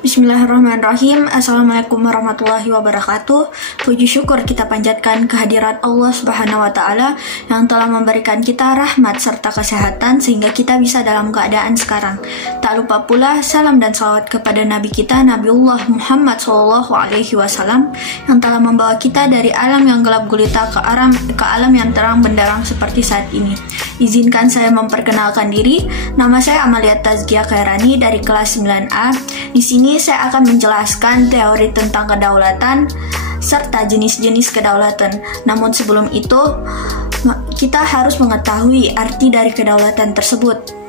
Bismillahirrahmanirrahim. Assalamualaikum warahmatullahi wabarakatuh. Puji syukur kita panjatkan kehadirat Allah Subhanahu wa Ta'ala yang telah memberikan kita rahmat serta kesehatan sehingga kita bisa dalam keadaan sekarang. Tak lupa pula salam dan salawat kepada Nabi kita Nabiullah Muhammad SAW yang telah membawa kita dari alam yang gelap gulita ke alam yang terang benderang seperti saat ini. Izinkan saya memperkenalkan diri. Nama saya Amalia Tazkia Khairani dari kelas 9A. Di sini saya akan menjelaskan teori tentang kedaulatan serta jenis-jenis kedaulatan. Namun sebelum itu, kita harus mengetahui arti dari kedaulatan tersebut.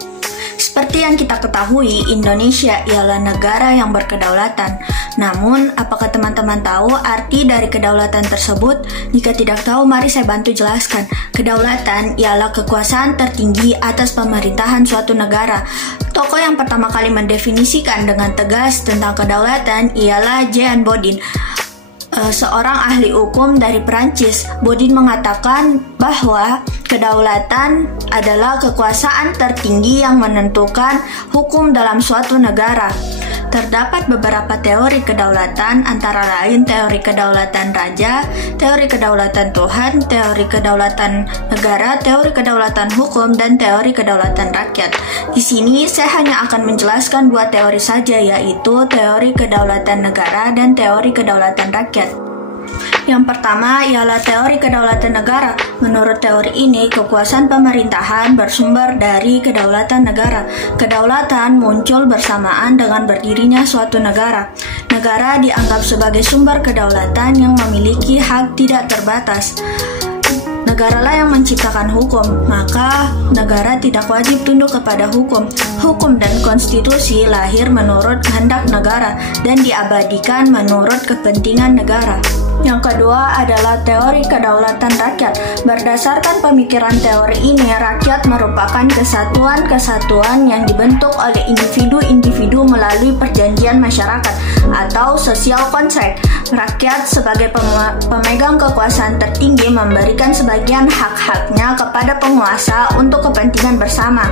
Seperti yang kita ketahui, Indonesia ialah negara yang berkedaulatan. Namun, apakah teman-teman tahu arti dari kedaulatan tersebut? Jika tidak tahu, mari saya bantu jelaskan. Kedaulatan ialah kekuasaan tertinggi atas pemerintahan suatu negara. Tokoh yang pertama kali mendefinisikan dengan tegas tentang kedaulatan ialah Jean Bodin, seorang ahli hukum dari Perancis. Bodin mengatakan bahwa kedaulatan adalah kekuasaan tertinggi yang menentukan hukum dalam suatu negara. Terdapat beberapa teori kedaulatan, antara lain teori kedaulatan raja, teori kedaulatan Tuhan, teori kedaulatan negara, teori kedaulatan hukum, dan teori kedaulatan rakyat. Di sini saya hanya akan menjelaskan dua teori saja, yaitu teori kedaulatan negara dan teori kedaulatan rakyat. Yang pertama ialah teori kedaulatan negara. Menurut teori ini, kekuasaan pemerintahan bersumber dari kedaulatan negara. Kedaulatan muncul bersamaan dengan berdirinya suatu negara. Negara dianggap sebagai sumber kedaulatan yang memiliki hak tidak terbatas. Negaralah yang menciptakan hukum, maka negara tidak wajib tunduk kepada hukum. Hukum dan konstitusi lahir menurut kehendak negara dan diabadikan menurut kepentingan negara. Yang kedua adalah teori kedaulatan rakyat. Berdasarkan pemikiran teori ini, rakyat merupakan kesatuan-kesatuan yang dibentuk oleh individu-individu melalui perjanjian masyarakat atau social contract. Rakyat sebagai pemegang kekuasaan tertinggi memberikan sebagian hak-haknya kepada penguasa untuk kepentingan bersama.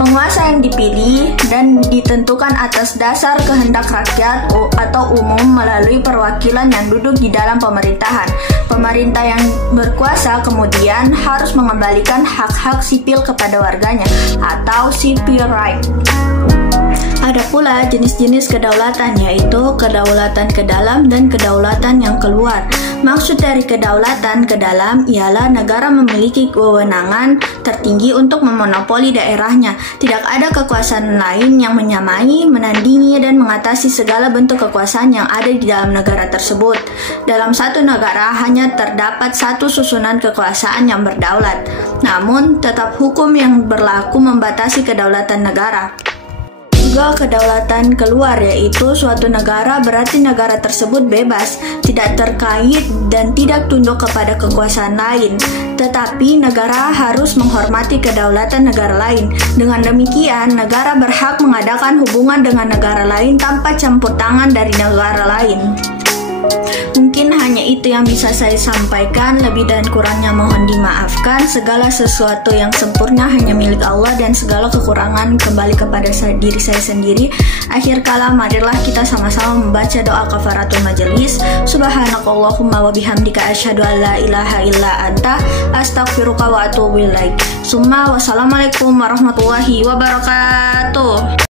Penguasa yang dipilih dan ditentukan atas dasar kehendak rakyat atau umum melalui perwakilan yang duduk di dalam pemerintahan. Pemerintah yang berkuasa kemudian harus mengembalikan hak-hak sipil kepada warganya atau civil right. Ada pula jenis-jenis kedaulatan, yaitu kedaulatan ke dalam dan kedaulatan yang keluar. Maksud dari kedaulatan ke dalam ialah negara memiliki kewenangan tertinggi untuk memonopoli daerahnya. Tidak ada kekuasaan lain yang menyamai, menandingi, dan mengatasi segala bentuk kekuasaan yang ada di dalam negara tersebut. Dalam satu negara hanya terdapat satu susunan kekuasaan yang berdaulat. Namun, tetap hukum yang berlaku membatasi kedaulatan negara. Juga kedaulatan keluar, yaitu suatu negara berarti negara tersebut bebas, tidak terkait dan tidak tunduk kepada kekuasaan lain. Tetapi negara harus menghormati kedaulatan negara lain. Dengan demikian, negara berhak mengadakan hubungan dengan negara lain tanpa campur tangan dari negara lain. Mungkin hanya itu yang bisa saya sampaikan, lebih dan kurangnya mohon dimaafkan. Segala sesuatu yang sempurna hanya milik Allah dan segala kekurangan kembali kepada diri saya sendiri. Akhir kala, marilah kita sama-sama membaca doa kafaratul majelis. Subhanakallahumma wa bihamdika asyhadu an la ilaha illa anta astaghfiruka wa atubu ilaik. Summa wassalamualaikum warahmatullahi wabarakatuh.